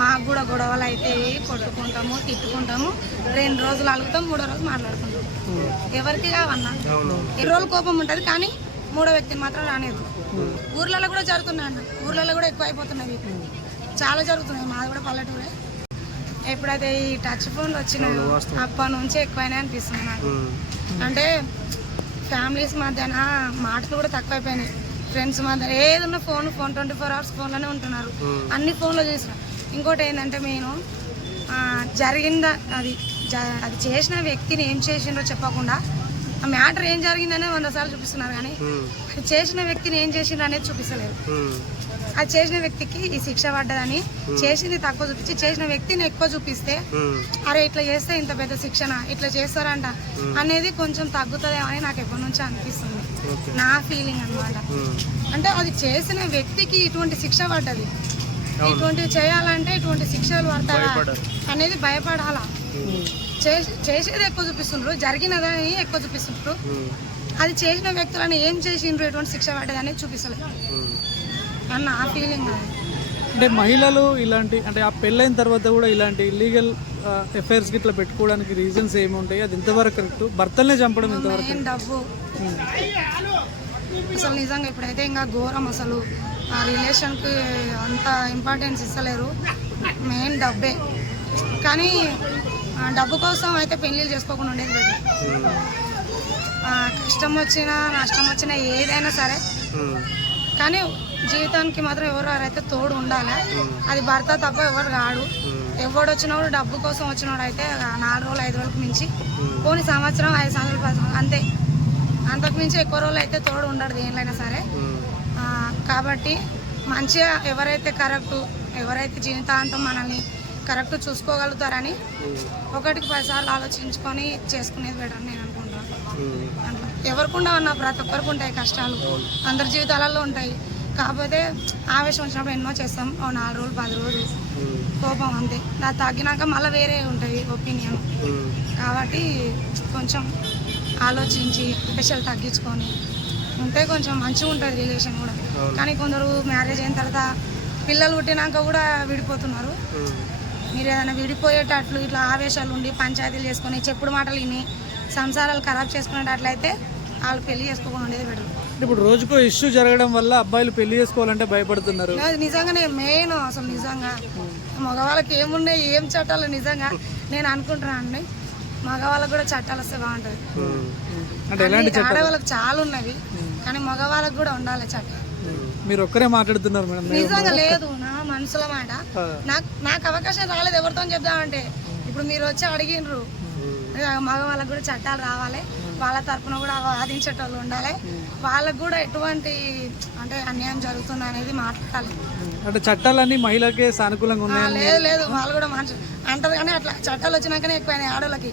మాకు కూడా గొడవలు అయితే కొట్టుకుంటాము తిట్టుకుంటాము. రెండు రోజులు అలుగుతాం మూడో రోజు మాట్లాడుకుంటాం. ఎవరికి కావన్నా? ఇన్ని రోజులు కోపం ఉంటుంది కానీ మూడో వ్యక్తిని మాత్రం రానేది. ఊర్లలో కూడా జరుగుతున్నాయి అన్న ఊర్లలో కూడా ఎక్కువ అయిపోతున్నాయి. చాలా జరుగుతున్నాయి. మాది కూడా పల్లెటూరే. ఎప్పుడైతే ఈ టచ్ ఫోన్లు వచ్చినాయో అప్పటి నుంచి ఎక్కువైనా అనిపిస్తుంది నాకు. అంటే ఫ్యామిలీస్ మధ్యన మాటలు కూడా తక్కువైపోయినాయి. ఫ్రెండ్స్ మధ్య ఏదన్నా phone phone twenty four hours ఫోన్లోనే ఉంటున్నారు. అన్ని ఫోన్లో చూసిన. ఇంకోటి ఏంటంటే నేను జరిగిందా అది అది చేసిన వ్యక్తిని ఏం చేసిండో చెప్పకుండా ఆ మ్యాటర్ ఏం జరిగిందనే వంద సార్లు చూపిస్తున్నారు కానీ. అది చేసిన వ్యక్తిని ఏం చేసిండ్రు అనేది చూపిస్తలేదు. అది చేసిన వ్యక్తికి ఈ శిక్ష పడ్డదని చేసింది తక్కువ చూపించి చేసిన వ్యక్తిని ఎక్కువ చూపిస్తే. అరే ఇట్లా చేస్తే ఇంత పెద్ద శిక్షణ ఇట్లా చేస్తారంట అనేది కొంచెం తగ్గుతుందేమో అని నాకు ఎప్పటి నుంచో అనిపిస్తుంది నా ఫీలింగ్ అన్నమాట ఉమ్. అంటే అది చేసిన వ్యక్తికి ఇటువంటి శిక్ష పడ్డది ఇటువంటివి చేయాలంటే ఇటువంటి శిక్షలు పడతారా. అనేది భయపడాలా. చేసి- చేసేది ఎక్కువ చూపిస్తుండ్రు జరిగినదని ఎక్కువ చూపిస్తుండ్రు. అది చేసిన వ్యక్తులను ఏం చేసిండ్రు ఎటువంటి శిక్ష పడ్డది అనేది చూపిస్తలేదు ఉమ్. అని నా ఫీలింగ్ అంటే మహిళలు ఇలాంటి అంటే ఆ పెళ్ళైన తర్వాత కూడా ఇలాంటి ఇల్లీగల్ ఎఫైర్స్కి ఇట్లా పెట్టుకోవడానికి రీజన్స్ ఏమి ఉంటాయి? అది ఎంతవరకు కరెక్ట్? భర్తలనే చంపడం ఎంతవరకు మెయిన్ డబ్బు. అసలు నిజంగా ఇప్పుడైతే ఇంకా ఘోరం అసలు. ఆ రిలేషన్కి అంత ఇంపార్టెన్స్ ఇస్తలేరు. మెయిన్ డబ్బే. కానీ డబ్బు కోసం అయితే పెళ్ళిళ్ళు చేసుకోకుండా ఉండేది బెటర్ కష్టం వచ్చినా నష్టం వచ్చినా ఏదైనా సరే. కానీ జీవితానికి మాత్రం ఎవరు అయితే తోడు ఉండాలి అది భర్త తప్ప ఎవరు కాడు ఎవడు వచ్చినోడు డబ్బు కోసం వచ్చినోడు అయితే నాలుగు రోజులు ఐదు రోజులకు మించి పోని సంవత్సరం ఐదు సంవత్సరాలు పది అంతే. అంతకు మించి ఎక్కువ రోజులు అయితే తోడు ఉండడు దేనిలైనా సరే. కాబట్టి మంచిగా ఎవరైతే కరెక్ట్ ఎవరైతే జీవితాంతం మనల్ని కరెక్ట్ చూసుకోగలుగుతారని ఒకటికి పదిసార్లు ఆలోచించుకొని చేసుకునేది బెటర్ నేను అనుకుంటాను ఉమ్. అట్లా ఎవరికి ఉండవన్న ప్రతి ఒక్కరికి ఉంటాయి కష్టాలు. అందరి జీవితాలలో ఉంటాయి. కాకపోతే ఆవేశం వచ్చినప్పుడు ఎన్నో చేస్తాం. ఓ నాలుగు రోజులు పది రోజులు. ఉమ్. కోపం అంతే. అది తగ్గినాక మళ్ళీ వేరే ఉంటాయి ఒపీనియన్. కాబట్టి కొంచెం ఆలోచించి స్పెషల్ తగ్గించుకొని ఉంటే కొంచెం మంచిగా ఉంటుంది రిలేషన్ కూడా. కానీ కొందరు మ్యారేజ్ అయిన తర్వాత పిల్లలు పుట్టినాక కూడా విడిపోతున్నారు. మీరు ఏదైనా విడిపోయేటట్లు ఇట్లా ఆవేశాలు ఉండి పంచాయతీలు చేసుకొని చెప్పుడు మాటలు విని సంసారాలు ఖరాబ్ చేసుకునేటట్లయితే వాళ్ళు పెళ్ళి చేసుకోకుండా ఉండేది బెటర్. ఇప్పుడు రోజుకో ఇష్యూ జరగడం వల్ల అబ్బాయిలు పెళ్ళి చేసుకోవాలంటే భయపడుతున్నారు. నిజంగానే మెయిన్ అసలు నిజంగా. మగవాళ్ళకి ఏమున్నాయి ఏం చట్టాలు నిజంగా? నేను అనుకుంటున్నాను అండి. మగవాళ్ళకి కూడా చట్టాలు వస్తే బాగుంటుంది. అంటే ఆడవాళ్ళకి చాలా ఉన్నవి కానీ మగవాళ్ళకి కూడా ఉండాలి చట్టం మీరు ఒక్కరే మాట్లాడుతున్నారు మేడం. నిజంగా లేదు నా మనసులో మాట. నాకు నాకు అవకాశం రాలేదు ఎవరితో చెప్దామంటే. ఇప్పుడు మీరు వచ్చి అడిగినరు మగవాళ్ళకి కూడా చట్టాలు రావాలి. వాళ్ళ తరపున కూడా వాదించేటోళ్ళు ఉండాలి. వాళ్ళకు కూడా ఎటువంటి అంటే అన్యాయం జరుగుతుంది అనేది మాట్లాడాలి. అంటే చట్టాలన్నీ మహిళకే సానుకూలంగా ఉన్నాయి లేదు లేదు. వాళ్ళు కూడా మనుషులు అంటారు కానీ అట్లా చట్టాలు వచ్చినాకనే ఎక్కువైనాయి ఆడోళ్ళకి.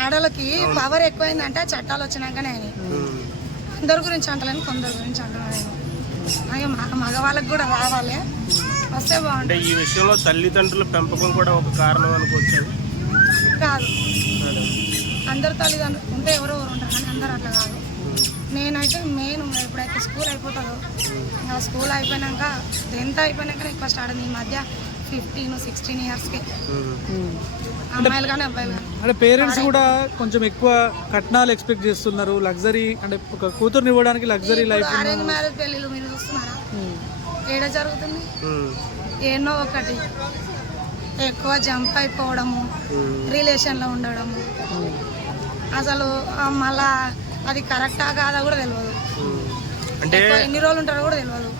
ఆడోళ్ళకి పవర్ ఎక్కువైందంటే చట్టాలు వచ్చినాకనే అయినాయి. అందరి గురించి అంటలేను కొందరి గురించి అంటున్నాను నేను అలాగే మగ మగవాళ్ళకి కూడా రావాలి. వస్తే అంటే బాగుంటుంది ఈ విషయంలో తల్లిదండ్రుల పెంపకం కూడా ఒక కారణం అనుకోవచ్చు. కాదు. అందరు తల్లిదండ్రులు ఉంటే ఎవరో ఎవరు ఉంటారు కానీ అందరు అట్లా కాదు. నేనైతే మెయిన్ ఎప్పుడైతే స్కూల్ అయిపోతుందో ఇంకా స్కూల్ అయిపోయినాక టెన్త్ అయిపోయినాక ఎక్కువ స్టార్ట్ ఈ మధ్య ఫిఫ్టీన్ సిక్స్టీన్ ఇయర్స్కి. అమ్మాయిలు కానీ అబ్బాయిలు కానీ. అంటే పేరెంట్స్ కూడా కొంచెం ఎక్కువ కట్నాలు ఎక్స్పెక్ట్ చేస్తున్నారు. లగ్జరీ అంటే ఒక కూతుర్ని ఇవ్వడానికి లగ్జరీ లైఫ్ అరేంజ్ మ్యారేజ్ పెళ్ళిళ్ళు మీరు చూస్తున్నారా? ఏడ జరుగుతుంది. ఎన్నో ఒకటి. ఎక్కువ జంప్ అయిపోవడము. రిలేషన్లో ఉండడము. అసలు మళ్ళా అది కరెక్టా కాదా కూడా తెలియదు. అంటే ఎన్ని రోజులు ఉంటారో కూడా తెలియదు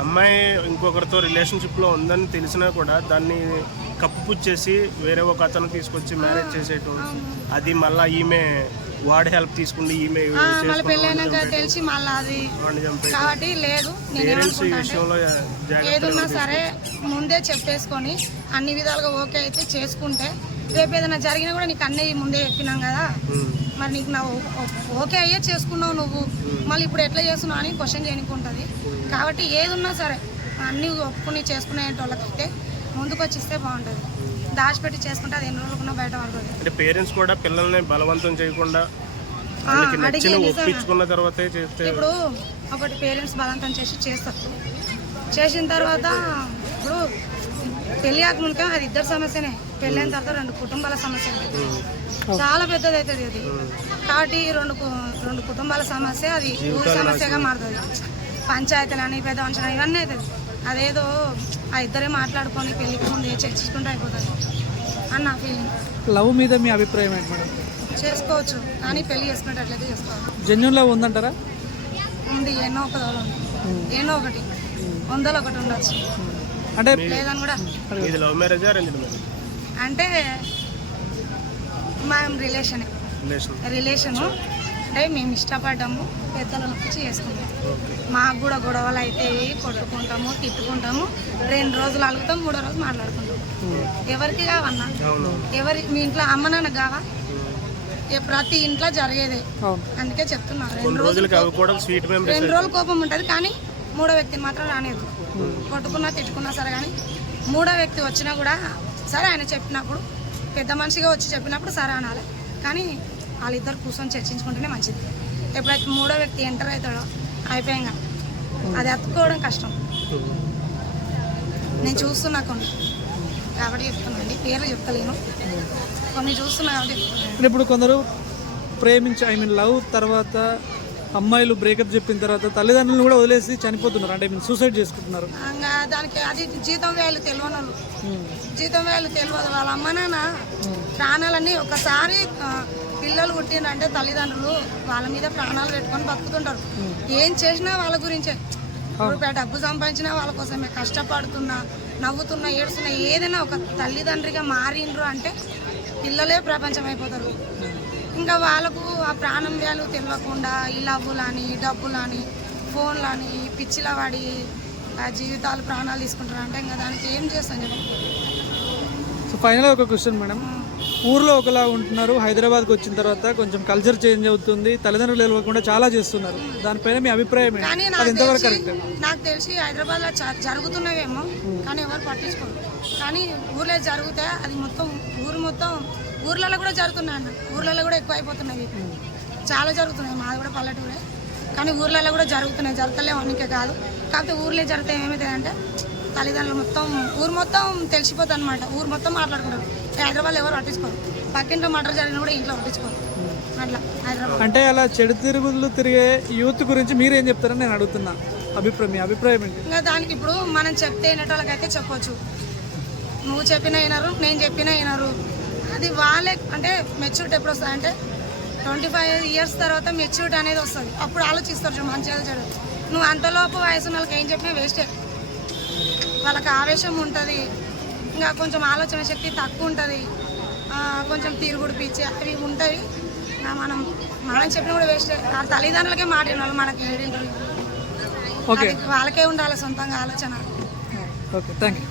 అమ్మాయి ఇంకొకరితో రిలేషన్షిప్లో ఉందని తెలిసినా కూడా దాన్ని కప్పుపుచ్చేసి వేరే ఒక అతను తీసుకొచ్చి మ్యారేజ్ చేసేయటం. అది మళ్ళా ఈమె వాడి హెల్ప్ తీసుకుండి ఈమె మళ్ళీ పెళ్ళైనాక తెలిసి మళ్ళీ అది కాబట్టి లేదు పేరెంట్స్ విషయంలో ఏదున్నా సరే ముందే చెప్పేసుకొని అన్ని విధాలుగా ఓకే అయితే చేసుకుంటే రేపు ఏదైనా జరిగినా కూడా నీకు అన్నీ ముందే చెప్పినాం కదా. మరి నీకు నా ఓకే అయ్యే చేసుకున్నావు నువ్వు. మళ్ళీ ఇప్పుడు ఎట్లా చేస్తున్నావు అని క్వశ్చన్ చేయనికి ఉంటుంది కాబట్టి ఏది ఉన్నా సరే అన్నీ ఒప్పుకుని చేసుకునే వాళ్ళకైతే ముందుకు వచ్చి ఇస్తే బాగుంటుంది. దాచిపెట్టి చేసుకుంటే అది ఎన్ని రోజులకున్నా బయట పడుతుంది. అంటే పేరెంట్స్ కూడా పిల్లల్ని బలవంతం చేయకుండా. ఒప్పించుకున్న తర్వాతే చేస్తే ఇప్పుడు ఒకటి పేరెంట్స్ బలవంతం చేసి చేస్తారు. చేసిన తర్వాత ఇప్పుడు పెళ్ళి కాకముందుకే అది ఇద్దరు సమస్యనే. పెళ్ళైన తర్వాత రెండు కుటుంబాల సమస్య చాలా పెద్దది అవుతుంది అది. కాబట్టి రెండు రెండు కుటుంబాల సమస్య అది ఊరి సమస్యగా మారుతుంది. పంచాయతీలు అని పెద్ద మనుషులు ఇవన్నీ అవుతుంది అదేదో ఆ ఇద్దరే మాట్లాడుకొని పెళ్ళికి ముందు చర్చించుకుంటే అయిపోతుంది. అని నా ఫీలింగ్ లవ్ మీద మీ అభిప్రాయం ఏంటి మేడం? చేసుకోవచ్చు. కానీ పెళ్ళి చేసుకునేటట్లయితే చేసుకోవాలి. జెన్యున్ లవ్ ఉందంటారా? ఉంది. ఎన్నో ఒక ఎన్నో ఒకటి. వందలు ఒకటి ఉండొచ్చు. అంటే లేదని కూడా అంటే మా రిలేషన్. రిలేషన్. అంటే మేము ఇష్టపడ్డాము పెద్దలను వచ్చి చేసుకుంటాం మాకు కూడా గొడవలు అయితే కొట్టుకుంటాము తిట్టుకుంటాము. రెండు రోజులు అలుగుతాం మూడో రోజు మాట్లాడుకుంటాం. ఎవరికి కావన్నా. ఎవరి మీ ఇంట్లో అమ్మ నాన్న కావా? ఏ ప్రతి ఇంట్లో జరిగేదే. అందుకే చెప్తున్నా. రెండు రోజులు రెండు రోజులు కోపం ఉంటుంది కానీ మూడో వ్యక్తిని మాత్రం రానేది. కొట్టుకున్నా తిట్టుకున్నా సరే కానీ మూడో వ్యక్తి వచ్చినా కూడా సరే ఆయన చెప్పినప్పుడు పెద్ద మనిషిగా వచ్చి చెప్పినప్పుడు సరే అనాలి. కానీ వాళ్ళిద్దరు కూర్చొని చర్చించుకుంటేనే మంచిది. ఎప్పుడైతే మూడో వ్యక్తి ఎంటర్ అవుతాడో అయిపోయాక అది అతుక్కోవడం కష్టం. నేను చూస్తున్నా కొన్ని. కాబట్టి చెప్తున్నాండి పేర్లు చెప్తలేను. కొన్ని చూస్తున్నా కాబట్టి ఇప్పుడు కొందరు ప్రేమించి ఐ మీన్ లవ్ తర్వాత అమ్మాయిలు బ్రేకప్ చెప్పిన తర్వాత తల్లిదండ్రులను కూడా వదిలేసి చనిపోతున్నారు. అంటే మీన్ సూసైడ్ చేసుకుంటున్నారు? దానికి అది జీతం వేలు తెలియని జీతం వేలు తెలియదు. వాళ్ళ అమ్మ నాన్న ప్రాణాలన్నీ ఒకసారి పిల్లలు పుట్టిందంటే తల్లిదండ్రులు వాళ్ళ మీద ప్రాణాలు పెట్టుకొని బతుకుతుంటారు. ఏం చేసినా వాళ్ళ గురించే. రూపాయి డబ్బు సంపాదించినా వాళ్ళ కోసమే కష్టపడుతున్నా నవ్వుతున్నా ఏడుస్తున్నా ఏదైనా ఒక తల్లిదండ్రిగా మారిండ్రు అంటే పిల్లలే ప్రపంచం అయిపోతారు. ఇంకా వాళ్ళకు ఆ ప్రాణం వ్యాలు తెలియకుండా ఈ లవ్వులని డబ్బులని ఫోన్లని పిచ్చిల ఆ జీవితాలు ప్రాణాలు తీసుకుంటారు అంటే ఇంకా దానికి ఏం చేస్తాం చెప్పండి సో ఫైనల్ ఒక క్వశ్చన్ మేడం ఊర్లో ఒకలా ఉంటున్నారు హైదరాబాద్కి వచ్చిన తర్వాత కొంచెం కల్చర్ చేంజ్ అవుతుంది తల్లిదండ్రులు తెలియకుండా చాలా చేస్తున్నారు. దానిపైన మీ అభిప్రాయం ఎంతవరకు కరెక్ట్ నాకు తెలిసి హైదరాబాద్లో జరుగుతున్నవేమో కానీ ఎవరు పట్టించుకోరు. కానీ ఊర్లో జరిగితే అది మొత్తం ఊరు మొత్తం ఊర్లలో కూడా జరుగుతున్నాయి అన్న. ఊర్లలో కూడా ఎక్కువ అయిపోతున్నాయి చాలా జరుగుతున్నాయి. మాది కూడా పల్లెటూరే. కానీ ఊర్లలో కూడా జరుగుతున్నాయి. జరుగుతలేవు అన్నికే కాదు. కాకపోతే ఊర్లో జరిగితే ఏమవుతుంది అంటే తల్లిదండ్రులు మొత్తం ఊరు మొత్తం తెలిసిపోతుంది అనమాట ఊరు మొత్తం మాట్లాడుకుంటారు. హైదరాబాద్ ఎవరు పట్టించుకోరు. పక్కింట్లో మటర్ జరిగినా కూడా ఇంట్లో పట్టించుకోరు. అట్లా హైదరాబాద్. అంటే అలా చెడు తిరుగులు తిరిగే యూత్ గురించి మీరేం చెప్తారని నేను అడుగుతున్నా. అభిప్రాయం మీ అభిప్రాయం ఏంటి? ఇంకా దానికి ఇప్పుడు మనం చెప్తే వినేటోళ్ళకైతే చెప్పొచ్చు. నువ్వు చెప్పిన వినరు నేను చెప్పిన వినరు. అది వాళ్ళే అంటే మెచ్యూరిటీ ఎప్పుడు వస్తుంది? అంటే ట్వంటీ ఫైవ్ ఇయర్స్ తర్వాత మెచ్యూరిటీ అనేది వస్తుంది. అప్పుడు ఆలోచిస్తారు చూడు మంచిగా చెడు. నువ్వు అంతలోపు వయసు ఉన్న వాళ్ళకి ఏం చెప్పినా వేస్టే. వాళ్ళకి ఆవేశం ఉంటుంది. ఇంకా కొంచెం ఆలోచన శక్తి తక్కువ ఉంటుంది. కొంచెం తిరుగుడు పిచ్చి అవి ఉంటాయి మనం మనం చెప్పిన కూడా వేస్టే. ఆ తల్లిదండ్రులకే మాట వినాలి మనకి ఏడింటారు వాళ్ళకే ఉండాలి సొంతంగా ఆలోచన. Okay thank you